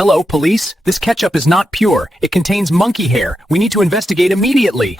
Hello, police. This ketchup is not pure. It contains monkey hair. We need to investigate immediately.